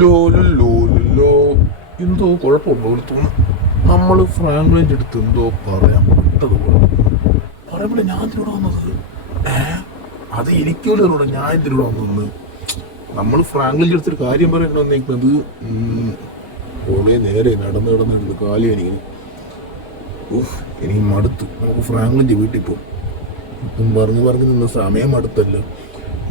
Law law law law. എന്തോ കുഴപ്പമുണ്ടോ ഒരു തോന്നുന്നു. നമ്മൾ ഫ്രാങ്ക്ലിൻ്റെ അടുത്ത് എന്തോ പറയാൻ വിട്ടതുപോലെ പറയുമ്പോൾ ഞാൻ ഇതിലൂടെ വന്നത് അത് എനിക്കോലൂടെ ഞാൻ ഇതിലൂടെ വന്നത്. നമ്മൾ ഫ്രാങ്ക്ലിൻ്റെ അടുത്തൊരു കാര്യം പറയണമെന്ന് വന്നേക്കുന്നത് കുറേ നേരെ നടന്നെടുത്ത് കാലി എനിക്ക് എനിക്ക് മടുത്തു. നമുക്ക് ഫ്രാങ്ക്ലിൻ്റെ വീട്ടിൽ പോകും. ഇപ്പം പറഞ്ഞ് നിന്ന സമയം അടുത്തല്ല.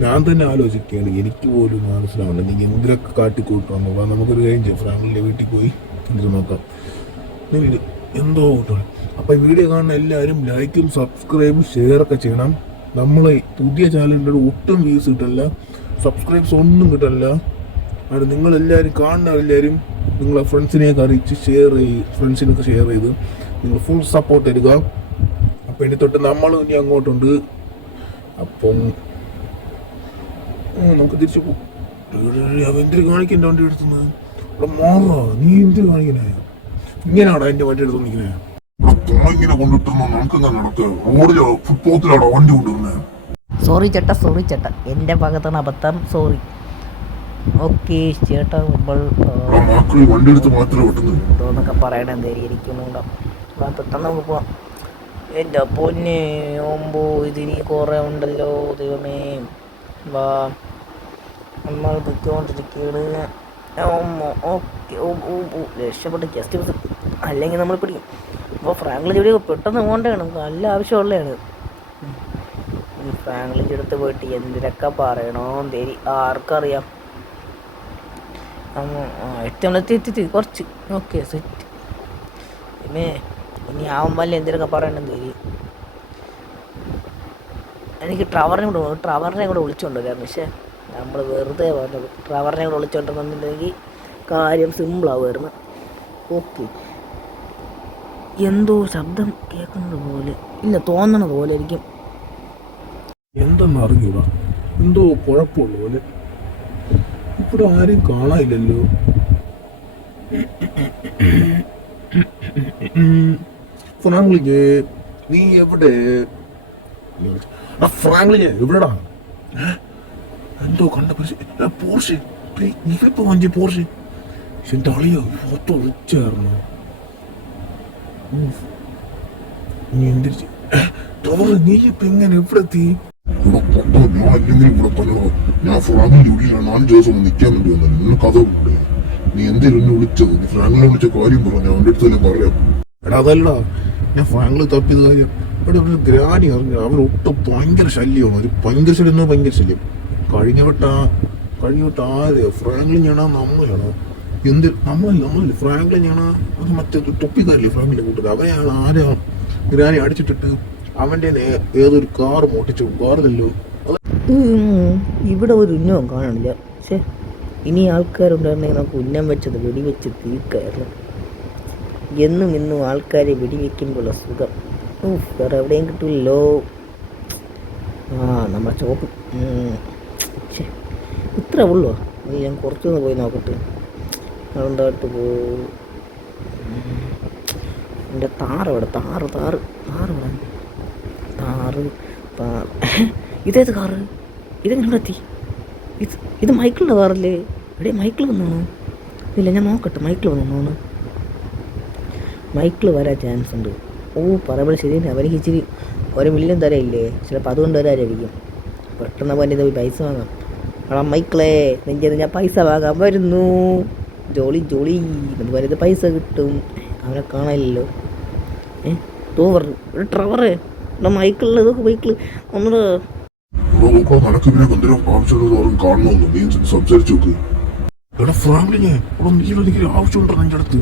ഞാൻ തന്നെ ആലോചിക്കുകയാണ്, എനിക്ക് പോലും മനസ്സിലാവണ്ട നീ എന്തിനൊക്കെ കാട്ടിക്കൂട്ടണം. നമുക്കൊരു കാര്യം ചെയ്യാം, ഫ്രാങ്ക്ലിൻ്റെ വീട്ടിൽ പോയി ഇത് നോക്കാം. എന്തോ കൂട്ടണം. അപ്പം ഈ വീഡിയോ കാണുന്ന എല്ലാവരും ലൈക്കും സബ്സ്ക്രൈബും ഷെയറൊക്കെ ചെയ്യണം. നമ്മളെ പുതിയ ചാനലിൻ്റെ ഒട്ടും വ്യൂസ് കിട്ടില്ല, സബ്സ്ക്രൈബ്സ് ഒന്നും കിട്ടില്ല. അത് നിങ്ങളെല്ലാവരും കാണുന്നവരെല്ലാവരും നിങ്ങളെ ഫ്രണ്ട്സിനെയൊക്കെ അറിയിച്ച് ഫ്രണ്ട്സിനൊക്കെ ഷെയർ ചെയ്ത് നിങ്ങൾ ഫുൾ സപ്പോർട്ട് തരിക. അപ്പം ഇനി തൊട്ട് നമ്മൾ ഇനി അങ്ങോട്ടുണ്ട്. അപ്പം നമുക്ക് തിരിച്ചു പോകും. എന്തിനു കാണിക്കണ്ട വണ്ടി എടുത്തുന്നത് ഇവിടെ മാറാ. നീ എന്തിനു കാണിക്കണേ? ഇങ്ങനെയാണോ എൻ്റെ വണ്ടി എടുത്ത് നിൽക്കണേ? ഇങ്ങനെ കൊണ്ടിട്ടുണ്ടോ? നമുക്കെങ്ങനെ നടക്കുക? റോഡിലോ ഫുട്പോത്തിലാണോ വണ്ടി കൊണ്ടുവരുന്നത്? സോറി ചേട്ടാ, എൻ്റെ ഭാഗത്താണ് അബദ്ധം, സോറി. ഓക്കെ ചേട്ടാ, വണ്ടി എടുത്ത് മാത്രമേ ഓട്ടോന്നൊക്കെ പറയണ എന്തായാലും ഇരിക്കുന്നുണ്ടോ? പെട്ടെന്ന് നമുക്ക് പോവാം. എൻ്റെ പൊന്നെ ഓമ്പോ, ഇതിനി കുറേ ഉണ്ടല്ലോ ദൈവമേ. വാ, നമ്മൾ പൊയ്ക്കൊണ്ടിരിക്കുകയാണ്. ഓക്കെ, രക്ഷപ്പെട്ട് ജസ്റ്റ് ബസ് അല്ലെങ്കിൽ നമ്മൾ പിടിക്കും. അപ്പോൾ ഫ്രാങ്ക്ലിൻ്റെ ഇവിടെ പെട്ടെന്ന് പോകേണ്ടതാണ്, നമുക്ക് നല്ല ആവശ്യമുള്ളതാണ്. ഈ ഫ്രാങ്ക്ലിൻ്റെ അടുത്ത് പോയിട്ട് എന്തിനൊക്കെ പറയണോ തരി ആർക്കറിയാം. എത്തി കുറച്ച് ഓക്കെ സെറ്റ്. പിന്നെ ഇനി ആവുമ്പോൾ എന്തിനൊക്കെ പറയണം തരി. എനിക്ക് ട്രവറിനെ കൂടെ വിളിച്ചുകൊണ്ടുവരായിരുന്നു. പക്ഷേ നമ്മൾ വെറുതെ പറഞ്ഞത്. ട്രവറിനെ കൂടെ വിളിച്ചുകൊണ്ടിരുന്നെങ്കിൽ കാര്യം സിമ്പിളാവുമായിരുന്നു. ഓക്കെ, എന്തോ ശബ്ദം കേൾക്കുന്നത് പോലെ ഇല്ല, തോന്നണത് പോലെ ആയിരിക്കും. എന്തെന്ന് അറിഞ്ഞൂടാ, എന്തോ കുഴപ്പമുള്ള പോലെ. ഇവിടെ ആരും കാണാനില്ലല്ലോ. ഫ്രാങ്ക്ലിന് നീ എവിടെ? ഫ്രാങ്ക്ലിന് എവിടെടാ? എന്തോ കണ്ട പോർഷെ ഇപ്പൊ വഞ്ചി പോർഷെ എന്റെ അളിയോ ഫോട്ടോ റിച്ചായിരുന്നു. നീ എന്തിരിച്ച് നീ ഇപ്പൊ എങ്ങനെ എവിടെ എത്തി? ഞാൻ ഫ്രാങ്ക്ലിന്റെ 4 ദിവസം നിൽക്കാൻ വേണ്ടി വന്നു. നിങ്ങൾ കഥ കൂടെ നീ എന്തിനും എന്നെ വിളിച്ചത്? നീ ഫ്രാങ്ക്ലിനെ വിളിച്ച കാര്യം പറഞ്ഞു, അവൻ്റെ അടുത്ത് തന്നെ പറയാം. എടാ അതല്ലടാ, ഞാൻ ഫ്രാങ്ക്ലിൻ തപ്പിയത് കാര്യം. ഇവിടെ ഒരു ഗ്രാനി അറിഞ്ഞ അവരൊട്ടും ഭയങ്കര ശല്യമാണ്. ഒരു ഭയങ്കര ശല്യം. കഴിഞ്ഞ വിട്ട ആര്? ഫ്രാങ്ക്ലിൻ ആണോ നമ്മളാണോ? നമ്മളല്ല ഫ്രാങ്ക്ലിൻ ആണോ? അത് മറ്റേ തൊപ്പിക്കാരില്ലേ ഫ്രാങ്ക്ലിൻ്റെ കൂട്ടർ, അവരെയാണ് ആരാ ഗ്രാനി അടിച്ചിട്ടിട്ട് അവൻ്റെ ഏതൊരു കാർ മോട്ടിച്ചു. കാറിലല്ലോ ഇവിടെ ഒരു ഉന്നവും കാണണില്ല. പക്ഷേ ഇനി ആൾക്കാരുണ്ടായിരുന്നെങ്കിൽ നമുക്ക് ഉന്നം വെച്ചത് വെടിവെച്ച് തീർക്കായിരുന്നു. ഇന്നും ആൾക്കാരെ വെടിവെക്കുമ്പോഴുള്ള സുഖം വേറെ എവിടെയും കിട്ടില്ലല്ലോ. നമ്മുടെ ചോപ്പ് ഇത്ര ഉള്ളോ? ഞാൻ കുറച്ചൊന്ന് പോയി നോക്കട്ടെ. അതുകൊണ്ടായിട്ട് പോകും. എൻ്റെ താറ് ഇതേത് കാറ്? ഇതെങ്ങനെ എത്തി? ഇത് മൈക്കിളിൻ്റെ കാറല്ലേ? എവിടെ മൈക്കിൾ വന്നോണു? ഇല്ല, ഞാൻ നോക്കട്ടെ. മൈക്കിൾ വന്നോണു. മൈക്കിൾ വരാൻ ചാൻസ് ഉണ്ട്. പറയുമ്പോൾ ശരിയാണ്. അവനിക്ക് ഇച്ചിരി 1 മില്യൺ തരയില്ലേ, ചിലപ്പോൾ അതുകൊണ്ട് വരാനായിരിക്കും. പെട്ടെന്ന് അവൻ്റെ പോയി പൈസ വാങ്ങാം. എടാ മൈക്കിളേ, നെഞ്ചത് ഞാൻ പൈസ വാങ്ങാൻ വരുന്നു. ജോളി എന്ന് പറയുന്നത് പൈസ കിട്ടും. അവനെ കാണാനില്ലല്ലോ. പറഞ്ഞു ട്രവറ് മൈക്കിളിൽ മൈക്കിൾ ഒന്നുകൂടെ ആവശ്യമുണ്ടോ നിന്റെ അടുത്ത്?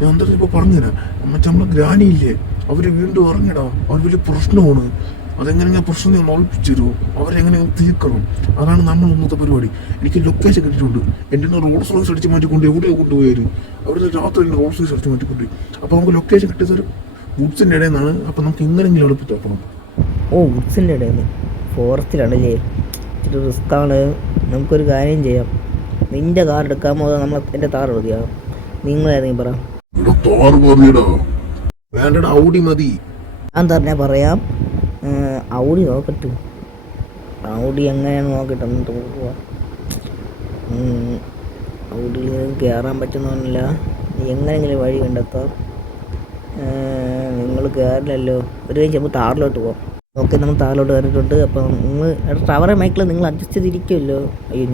ഞാൻ എന്തായാലും ഇപ്പൊ പറഞ്ഞുതരാ. നമ്മളെ ഗ്രാനിയില്ലേ, അവര് വീണ്ടും ഇറങ്ങിടാ. അവർ വലിയ പ്രശ്നമാണ്. അതെങ്ങനെ പ്രശ്നം ഞാൻ ഒളിപ്പിച്ചു തരുമോ? അവരെങ്ങനെ തീർക്കണം? അതാണ് നമ്മൾ ഇന്നത്തെ പരിപാടി. എനിക്ക് ലൊക്കേഷൻ കിട്ടിയിട്ടുണ്ട്. എൻ്റെ റോൾസ് റോയ്സ് അടിച്ച് മാറ്റിക്കൊണ്ട് എവിടെയോ കൊണ്ടുപോയാലും അവിടെ രാത്രി റോൾസ് റോയ്സ് അടിച്ച് മാറ്റിക്കൊണ്ട്. അപ്പോൾ നമുക്ക് ലൊക്കേഷൻ കിട്ടിയത് വുഡ്സിൻ്റെ ഇടയിൽ നിന്നാണ്. അപ്പം നമുക്ക് എങ്ങനെയെങ്കിലും എളുപ്പത്തിൽ എത്തണം. വുഡ്സിൻ്റെ ഇടയിൽ നിന്ന് ഫോറസ്റ്റിലാണല്ലേ? ഇച്ചിരി റിസ്ക്കാണ്. നമുക്കൊരു കാര്യം ചെയ്യാം. നിന്റെ കാർ എടുക്കാമോ? നമ്മൾ എൻ്റെ താർ എടുക്കാം. നിങ്ങളേതെങ്കിലും പറ. വേണ്ടടാ, ഔഡി മതി. ഞാൻ തന്നെ പറയാം. ഔഡി നോക്കട്ടെ. ഔഡി എങ്ങനെയാണ് നോക്കട്ടെ. എന്നിട്ട് പോവാ. അവിടെ കയറാൻ പറ്റുന്നില്ല. എങ്ങനെയെങ്കിലും വഴി കണ്ടെത്താം. നിങ്ങൾ കയറില്ലല്ലോ. ഒരു കഴിഞ്ഞ് നമുക്ക് താറിലോട്ട് പോകാം. ഓക്കെ, നമ്മൾ താറിലോട്ട് കയറിയിട്ടുണ്ട്. അപ്പം നിങ്ങൾ ടവറെ മൈക്കിൽ നിങ്ങൾ അഡ്ജസ്റ്റ് ചെയ്തിരിക്കുമല്ലോ. അയ്യോ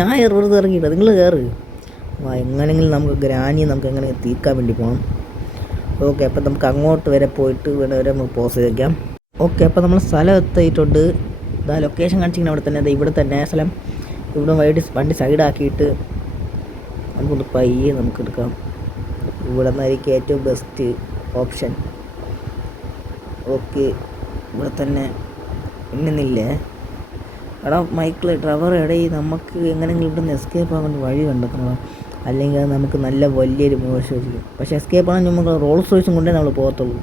ഞാൻ വെറുതെ ഇറങ്ങിയില്ല, നിങ്ങൾ കയറ്. എങ്ങനെയെങ്കിലും നമുക്ക് ഗ്രാനി നമുക്ക് എങ്ങനെ തീർക്കാൻ വേണ്ടി പോകണം. ഓക്കെ, അപ്പം നമുക്ക് അങ്ങോട്ട് വരെ പോയിട്ട് വരെ നമുക്ക് പോസ് ചെയ്ത് വയ്ക്കാം. ഓക്കെ, അപ്പോൾ നമ്മൾ സ്ഥലം എത്തിയിട്ടുണ്ട്. ഇതാ ലൊക്കേഷൻ കാണിച്ചിരിക്കുന്നത് അവിടെ തന്നെ. ഇവിടെ തന്നെ സ്ഥലം. ഇവിടെ വണ്ടി സൈഡാക്കിയിട്ട് നമുക്കൊന്ന് പയ്യെ നമുക്ക് എടുക്കാം. ഇവിടെ നിന്നായിരിക്കും ഏറ്റവും ബെസ്റ്റ് ഓപ്ഷൻ. ഓക്കെ, ഇവിടെ തന്നെ ഇന്നില്ലേ എടാ മൈക്കിൾ ഡ്രൈവർ ഇടയിൽ നമുക്ക് എങ്ങനെയെങ്കിലും ഇവിടെ നിന്ന് എസ്കേപ്പ് ആകാൻ വഴി കണ്ടെത്തണം. അല്ലെങ്കിൽ അത് നമുക്ക് നല്ല വലിയൊരു മോശമായിരിക്കും. പക്ഷേ എസ്കേപ്പ് ആണെങ്കിൽ നമുക്ക് റോൾസ് റോയ്സും കൊണ്ടേ നമ്മൾ പോകത്തുള്ളൂ.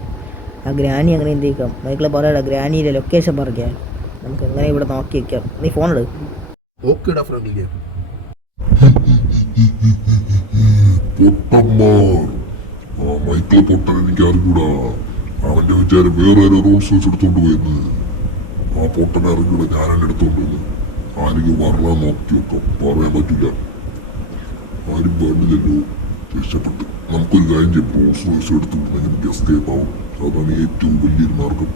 ആ ഗ്രാനി അങ്ങനെ എന്തിരിക്കാം. മൈക്കിളെ പറയടാ, ഗ്രാനിയിലെ ലൊക്കേഷൻ പറയാം. നമുക്ക് എങ്ങനെ ഇവിടെ നോക്കി വയ്ക്കാം. നീ ഫോൺ എടുക്കും. ഓക്കേടാ ഫ്രണ്ടിലേക്ക്. മൈക്കിളെ പൊട്ടൻ എനിക്ക് അറിഞ്ഞൂടാ. അവന്റെ വിചാരം വേറെ ആരോ റോൾസ് റോയ്സ് എടുത്തോണ്ട് പോയെന്ന്. ആ പൊട്ടനെ അറിഞ്ഞൂടാ, ഞാനെന്നെ എടുത്തോണ്ട് വന്ന്. ആരെങ്കിലും വരണ നോക്കി വെക്കാം, പറയാൻ പറ്റില്ല. ആരും വേണ്ടില്ലല്ലോ, രക്ഷപ്പെട്ട്. നമുക്കൊരു കാര്യം ചെയ്യും, റോൾസ് റോയ്സ് എടുത്തു നമുക്ക് എസ്കേപ്പ് ആവും. അതാണ് ഏറ്റവും വലിയൊരു മാർഗം.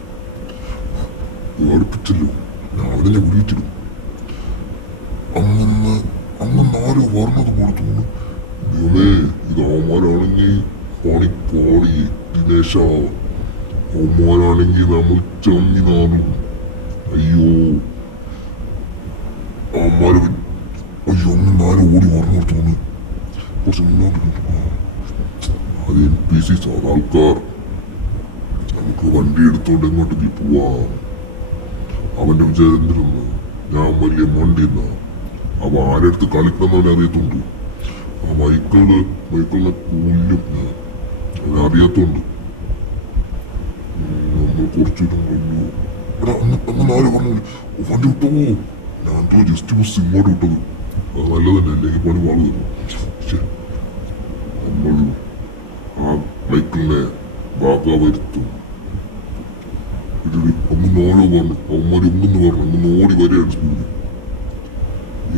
അടുപ്പിച്ചല്ലോ, ഞാൻ അതിനെ വിളിച്ചിടും. അന്ന് ആരോ പറഞ്ഞത് പോലെ തോന്നുന്നു. ദൈവമേ, ഇത് അവന്മാരാണെങ്കിൽ പണി ദിനേശ. അവന്മാരാണെങ്കിൽ നമ്മൾ ചമ്മി നാനും. അയ്യോ അവന്മാര് അന്ന് ആരോ ഓടി പറഞ്ഞു തോന്നുന്നു. കുറച്ച് അത് NPC ആൾക്കാർ. നമുക്ക് വണ്ടി എടുത്തോണ്ട് എങ്ങോട്ടെങ്കിലും പോവാം. അവന്റെ വിചാരം എന്തിരുന്നു, ഞാൻ വലിയ വണ്ടിയെന്ന. അവ ആരെടുത്ത് കളിക്കണമെന്ന് അറിയത്തുണ്ട്. ആ മൈക്കിളിനെ കൊല്ലും ഞാൻ. അവനറിയാത്തോണ്ട് നമ്മൾ കുറച്ചിട്ടും കൊല്ലു. എടാ അന്ന് ആര് പറഞ്ഞു വണ്ടി വിട്ടോ. ഞാൻ ജസ്റ്റ് ബസ് ഇങ്ങോട്ട് വിട്ടത്. അത് നല്ലതന്നെ, അല്ലെങ്കിൽ പണി വാള് തരും. പക്ഷെ നമ്മൾ ആ മൈക്കിളിനെ വരുത്തും. അന്ന് ഓരോ പറഞ്ഞു അവന്മാർ ഒന്നെന്ന് പറഞ്ഞു അന്ന് ഓടി വരെയാണ് സ്പീഡ്.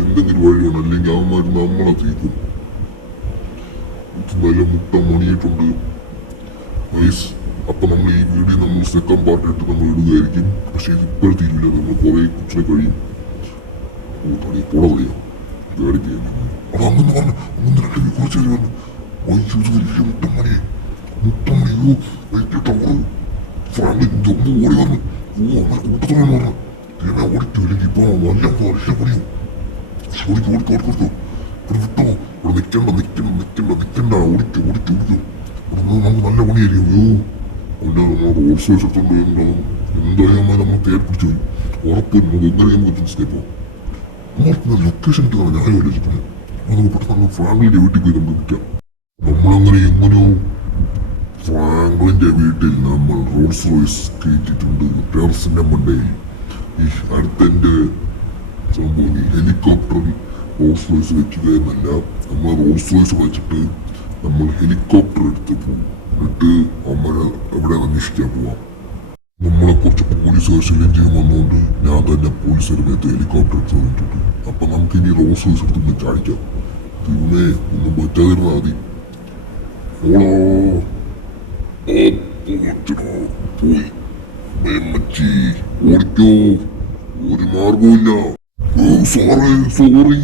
എന്തെങ്കിലും വഴിയാണ്, അല്ലെങ്കിൽ അവന്മാർ നമ്മളെ തീക്കും. ഇത് നല്ല മുട്ട മണിയിട്ടുണ്ട് വയസ്സ്. അപ്പൊ നമ്മൾ ഈ വീഡിയോ നമ്മൾ സെക്കൻഡ് പാർട്ട് ഇട്ട് നമ്മൾ ഇടുകയായിരിക്കും. പക്ഷെ ഇത് ഇപ്പോഴും തീരില്ല, നമ്മൾ കുറെ കുറിച്ച് കഴിയും. പൊളവളിയാ പേടിക്കുക. അത് അങ്ങനെ പറഞ്ഞു ഒന്ന് രണ്ടു കുറച്ച് പേര് പറഞ്ഞു വലിയ മുട്ടമണി ടവറ് ഫ്രാങ്ക് ജമ്മു ഓടി പറഞ്ഞു. അങ്ങനെ കൂട്ടത്തോടെ പറഞ്ഞു എന്നെ ഓടിച്ചു. അല്ലെങ്കിൽ ഇപ്പൊ നല്ല പണിയും ഓടിക്കോ ഇവിടെ വിട്ടോ. ഇവിടെ നിക്കണ്ട ഓടിക്കോ ഇവിടെ നമുക്ക് നല്ല പണിയായിരിക്കും. റോഡ്സ് വെച്ചിട്ടുണ്ട്. എന്തായാലും നമ്മൾ തേർപ്പിടിച്ചു പോയി. ഉറപ്പില്ല നമുക്ക് എങ്ങനെയും എത്തിച്ചേപ്പോ നമ്മൾ ലൊക്കേഷൻ ഇട്ട് ഞാൻ ആലോചിക്കുന്നത്. നമുക്ക് പെട്ടെന്ന് ഫ്രാങ്ക്ലിന്റെ വീട്ടിൽ പോയി നമുക്ക് നിൽക്കാം. നമ്മളങ്ങനെ എങ്ങനെയോ ഫ്രാങ്ക്ലിന്റെ വീട്ടിൽ നമ്മൾ റോൾസ് റോയ്സ് കയറ്റിയിട്ടുണ്ട്. ടെറസിന്റെ മണ്ടയിൽ ഈ അടുത്തെന്റെ സംഭവം ഈ ഹെലികോപ്റ്ററിൽ റോൾസ് റോയ്സ് വെക്കുക എന്നല്ല, നമ്മൾ റോൾസ് റോയ്സ് വെച്ചിട്ട് നമ്മൾ ഹെലികോപ്റ്റർ എടുത്ത് പോകും. എന്നിട്ട് നമ്മളെ എവിടെ അന്വേഷിക്കാൻ പോവാം. നമ്മളെ കുറച്ച് പോലീസുകാർ ശല്യം ചെയ്യാൻ വന്നുകൊണ്ട് ഞാൻ തന്നെ പോലീസുകാരുടെ മേത്ത് ഹെലികോപ്റ്റർ എടുത്ത് തന്നിട്ടുണ്ട്. അപ്പൊ നമുക്ക് ഇനി റോൾസ് റോയ്സ് എടുത്ത് ചാടിക്കാം. തിരുമേ ഒന്നും പറ്റാതിരുന്നാ മതി. പോയി ഓടിക്കോ, ഒരു മാർഗമില്ല. സോറി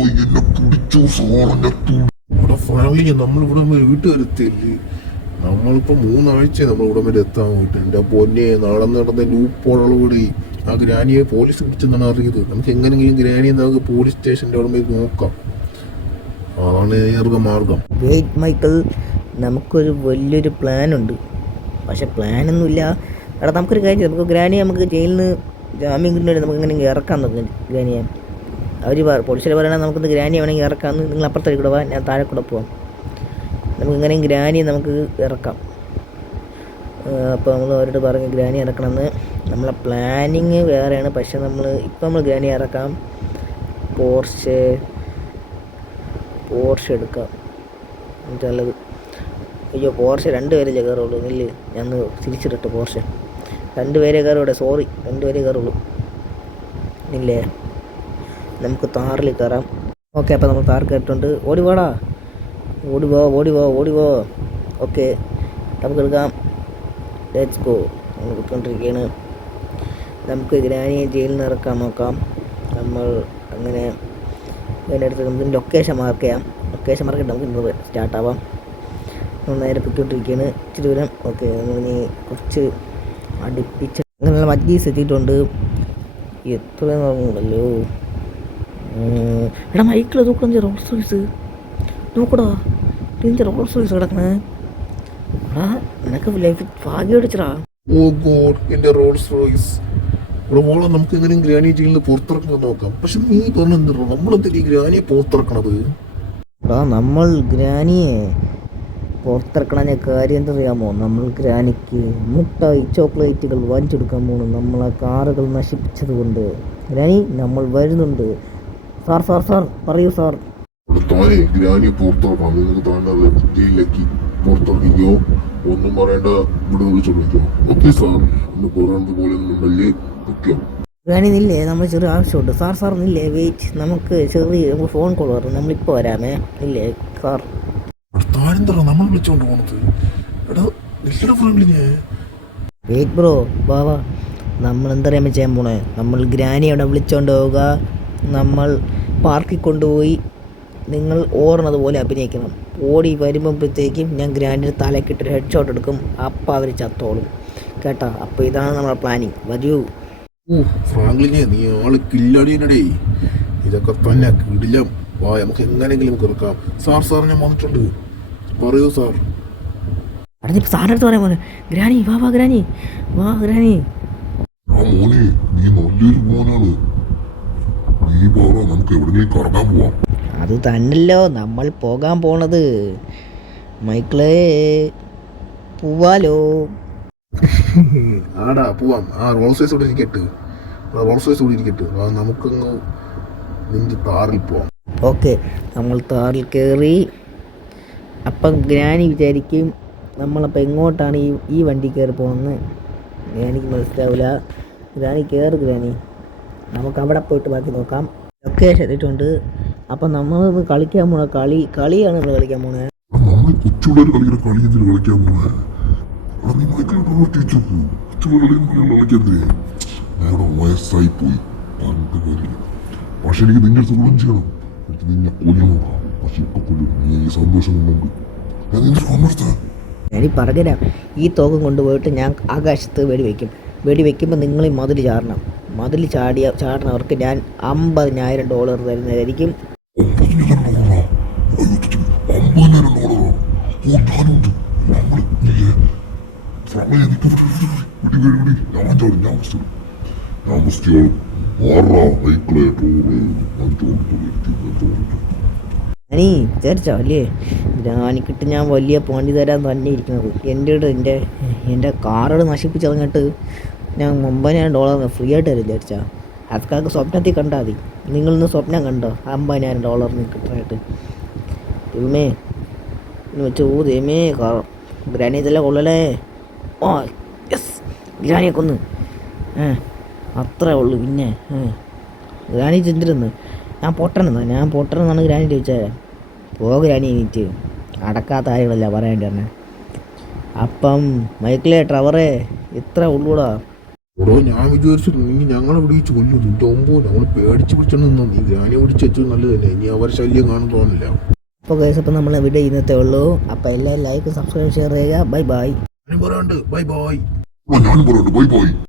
എന്നെ പിടിച്ചു സാറെന്നെ. ഇവിടെ ഫാമിലി നമ്മളിവിടെ വീട്ടുകാരെത്തിയല്ലേ. നമ്മളിപ്പോൾ 3 ആഴ്ച നമ്മൾ ഇവിടെ വരെ എത്താൻ പോയിട്ട്. എൻ്റെ പൊന്നെ, നാളെ നടന്ന ലൂപ്പോളോടുകൂടി ആ ഗ്രാനിയെ പോലീസ് പിടിച്ചെന്നാണ് അറിയത്. നമുക്ക് എങ്ങനെയെങ്കിലും ഗ്രാനിയെ നമുക്ക് പോലീസ് സ്റ്റേഷൻ്റെ അവിടെ പോയി നോക്കാം. അതാണ് മാർഗം. വെയിറ്റ് മൈക്കിൾ, നമുക്കൊരു വലിയൊരു പ്ലാനുണ്ട്. പക്ഷെ പ്ലാനൊന്നുമില്ല. എടാ നമുക്കൊരു കാര്യം, നമുക്ക് ഗ്രാനിയെ നമുക്ക് ജയിലിൽ നിന്ന് ജാമ്യം കിട്ടുന്നവരെ നമുക്ക് എങ്ങനെയെങ്കിലും ഇറക്കാൻ നോക്കും ഗ്രാനിയെ. അവർ പോലീസുകാർ പറയണമെങ്കിൽ നമുക്കൊന്ന് ഗ്രാനിയെ വേണമെങ്കിൽ ഇറക്കാമെന്ന്. നിങ്ങൾ അപ്പുറത്തേക്ക് കൂടെ പോവാം, ഞാൻ താഴെ കൂടെ പോവാം. നമുക്ക് എങ്ങനെയും ഗ്രാനിയെ നമുക്ക് ഇറക്കാം. അപ്പോൾ നമ്മൾ അവരോട് പറഞ്ഞ് ഗ്രാനി ഇറക്കണമെന്ന്. നമ്മളെ പ്ലാനിങ് വേറെയാണ്. പക്ഷെ നമ്മൾ ഗ്രാനി ഇറക്കാം. പോർഷെ എടുക്കാം നല്ലത്. അയ്യോ പോർഷെ 2 പേരെ കയറുള്ളൂ. ഇല്ല ഞാൻ തിരിച്ചിട്ട് പോർഷെ 2 പേരെ കയറൂടെ. സോറി 2 പേരെ കയറുള്ളൂ. ഇല്ലേ, നമുക്ക് താറിൽ കയറാം. ഓക്കെ, അപ്പോൾ നമ്മൾ കാർ കേട്ടിട്ടുണ്ട്. ഓടിവാടാ, ഓടിവോ. ഓക്കെ, നമുക്ക് എടുക്കാം. Let's go. നമ്മൾ എടുത്തുകൊണ്ടിരിക്കുകയാണ്. നമുക്ക് ഗ്രാനിയെ ജയിലിൽ നിന്ന് ഇറക്കാൻ നോക്കാം. നമ്മൾ അങ്ങനെ അതിൻ്റെ അടുത്ത് നമുക്ക് ലൊക്കേഷൻ മാർക്ക് ചെയ്യാം. ലൊക്കേഷൻ മാർക്ക് നമുക്ക് ഇന്ന് സ്റ്റാർട്ടാവാം. നമ്മൾ നേരെ പൊയ്ക്കൊണ്ടിരിക്കുകയാണ്. ഇച്ചിരി ദൂരം. ഓക്കെ, നമ്മളിനി കുറച്ച് അടുപ്പിച്ച് അങ്ങനെയുള്ള മജ്ജീസ് എത്തിയിട്ടുണ്ട്. എത്ര നോക്കുന്നുണ്ടല്ലോ. എടാ മൈക്കിൽ നോക്കണം, റോൾസ് റോയ്സ് നോക്കടാ. റോൾസ് റോയ്സ് കിടക്കണേ. എടാ നിനക്ക് ലൈഫ് ഭാഗ്യം അടിച്ചടാ. ഓ ഗോഡ്, എൻ്റെ റോൾസ് റോയ്സ്. ഇവിടെ മോളെ നമുക്ക് എങ്ങനെയും ഗ്രാനി ജയിലിൽ നിന്ന് പുറത്തിറക്കാൻ നോക്കാം. പക്ഷെ നീ പറഞ്ഞെന്തോ നമ്മളെന്തിനാ ഈ ഗ്രാനിയെ പുറത്തിറക്കണത്? എടാ നമ്മൾ ഗ്രാനിയെ പുറത്തിറക്കണ കാര്യം എന്തറിയാമോ? നമ്മൾ ഗ്രാനിക്ക് മുട്ടായി ചോക്ലേറ്റുകൾ വാങ്ങിച്ചെടുക്കാൻ പോകണം. നമ്മൾ ആ കാറുകൾ നശിപ്പിച്ചത് കൊണ്ട്. ഗ്രാനി നമ്മൾ വരുന്നുണ്ട്. സാർ പറയൂ സാർ. താനെ ഗ്രാനിയെ പുറത്തിറക്കണം. നിങ്ങൾക്ക് തന്നെ ജയിലിലേക്ക് പുറത്തിറക്കിക്കോ. ഒന്നും പറയേണ്ട, ഇവിടെ വിളിച്ചോണ്ടിരിക്കോ. ഓക്കെ സാർ എന്ന് പറയുന്നത് പോലെ ഒന്നുമല്ലേ. ഓക്കെ ഗ്രാനി നില്ലേ, നമ്മൾ ചെറിയ ആവശ്യമുണ്ട്. സാർ നില്ലേ, വെയിറ്റ്. നമുക്ക് ചെറിയ ഫോൺ കോൾ പറഞ്ഞു. നമ്മളിപ്പോൾ വരാമേ. ഇല്ലേ സാർ? താനെന്താ നമ്മൾ വിളിച്ചോണ്ട് പോണത്? എടാ നിങ്ങളുടെ ഫ്രണ്ടിനെ വെയിറ്റ് ബ്രോ, വാ. നമ്മൾ എന്തറിയാൻ ചെയ്യാൻ പോണേ? നമ്മൾ ഗ്രാനി അവിടെ വിളിച്ചോണ്ട് പോവുക. നമ്മൾ പാർക്കിൽ കൊണ്ടുപോയി നിങ്ങൾ ഓടണത് പോലെ അഭിനയിക്കണം. ഓടി വരുമ്പോഴത്തേക്കും ഞാൻ ഗ്രാൻഡിന് തലക്കിട്ടൊരു ഹെഡ് ഷോട്ട് എടുക്കും. അപ്പം അവർ ചത്തോളും കേട്ടോ. അപ്പോൾ ഇതാണ് നമ്മുടെ പ്ലാനിങ്. വരൂ. ഫ്രാങ്ക്ലിനെ, നീ ആള് കില്ലടിയനടേ. ഇതൊക്കെ തന്നെ കിടിലം. വാ, നമുക്ക് എങ്ങനെയെങ്കിലും കിറക്കാം. സാർ ഞാൻ വന്നിട്ടുണ്ട്. പറയൂ സാർ. അവിടെ ഇപ്പോൾ സാറിൻ്റെ അടുത്ത് പറയാൻ പോലെ. ഗ്രാനി വാ ഗ്രാനി. ആ മോനെ, നീ നല്ലൊരു മോനാണ്. നീ പറ, നമുക്ക് എവിടെയെങ്കിലും കറങ്ങാൻ പോവാം. അത് തന്നല്ലോ നമ്മൾ പോകാൻ പോണത്. മൈക്കിളേ പോവാലോ. ആടാ പോവാം. ആ റോൾസ് റോയ്സ് ഇവിടെ ഇരിക്കട്ടെ. ആ നമുക്കങ്ങ് നിന്റെ താറിൽ പോവാം. ഓക്കെ, നമ്മൾ താറിൽ കയറി. അപ്പം ഗ്രാനി വിചാരിക്കും നമ്മളപ്പോൾ എങ്ങോട്ടാണ് ഈ വണ്ടി കയറി പോകുന്നത്. ഗ്രാനിക്ക് മനസ്സിലാവില്ല. ഗ്രാനി നമുക്ക് അവിടെ പോയിട്ട് ബാക്കി നോക്കാം. ലൊക്കേഷൻ എത്തിയിട്ടുണ്ട്. അപ്പം നമ്മൾ കളിക്കാൻ പോണ കളിയാണ് നമ്മൾ കളിക്കാൻ പോണത്. നമ്മൾ കൊച്ചുപിള്ളേർ കളിക്കുന്ന കളി എന്തിനു കളിക്കാൻ പോണേ? നീ മൈക്കിലോട്ട് ടീച്ചർ കൊച്ചുപിള്ളേർ കളിക്കരുതേ. നേരെ വയസ്സായി പോയി പറഞ്ഞിട്ട് കാര്യമില്ല. പക്ഷെ എനിക്ക് നിന്റെ അടുത്ത് ഗുണം ചെയ്യണം. എനിക്ക് നിന്നെ കൊല്ലണം. പക്ഷെ ഇപ്പൊ കൊല്ലും. നീ ഈ സന്തോഷം കൊണ്ടുണ്ട്. ഞാൻ നിന്റെ കൊണ്ടെടുത്ത ഞാനീ പറഞ്ഞുതരാം. ഈ തോക്കും കൊണ്ടുപോയിട്ട് ഞാൻ ആകാശത്ത് വെടിവെക്കുമ്പോൾ നിങ്ങൾ ഈ മതിൽ ചാടണം. മതിൽ ചാടണവർക്ക് ഞാൻ $50,000 തരുന്നതായിരിക്കും. ഞാനീ വിചാരിച്ചോ അല്ലേ, ഗ്രാനിക്കിട്ട് ഞാൻ വലിയ പണി തരാൻ തന്നെ ഇരിക്കുന്നത്. എൻ്റെ കാറുകൾ നശിപ്പിച്ചിറങ്ങിട്ട് ഞാൻ $50,000 ഫ്രീ ആയിട്ട് തരും വിചാരിച്ചാ. അതൊക്കെ സ്വപ്നത്തിൽ കണ്ടാൽ മതി. നിങ്ങളിന്ന് സ്വപ്നം കണ്ടോ $50,000 കിട്ടാനായിട്ട്? ദൈവമേ എന്ന് വെച്ച് ദൈവമേ ഗ്രാനി ഇതെല്ലാം കൊള്ളലേ. ഓ യെസ്, ഗ്രാനിയെ കൊന്ന്. അത്രേ ഉള്ളൂ. പിന്നെ ഗ്രാനി ചെന്നിരുന്ന് ഞാൻ പൊട്ടനെന്നാണ് ഗ്രാനി ചോദിച്ചത്. ഗ്രാനി എനിക്ക് അടക്കാത്ത കാര്യങ്ങളല്ല പറയേണ്ടി തന്നെ. അപ്പം മൈക്കിളെ ട്രവറേ ഇത്ര ഉള്ളൂടാ. ഓടോ, ഞാൻ വിചാരിച്ചു നീ ഞങ്ങളെ വിളിച്ച് കൊല്ലു. നിന്റെ ഒമ്പോ ഞങ്ങൾ പേടിച്ച് പിടിച്ചു നിന്നോ. നീ ഗ്രാനിയെ പിടിച്ച് വെച്ചത് നല്ലത് തന്നെ. ഇനി അവർ ശല്യം കാണും തോന്നില്ല. അപ്പോൾ കേസ് അപ്പം നമ്മൾ ഇവിടെ ഇന്നത്തെ ഉള്ളൂ. അപ്പോൾ എല്ലാവരും ലൈക്ക് സബ്സ്ക്രൈബ് ഷെയർ ചെയ്യുക. ബൈ. ഞാൻ പറയാണ്ട് ബൈ. ഞാൻ പറയണ്ട. ബൈ.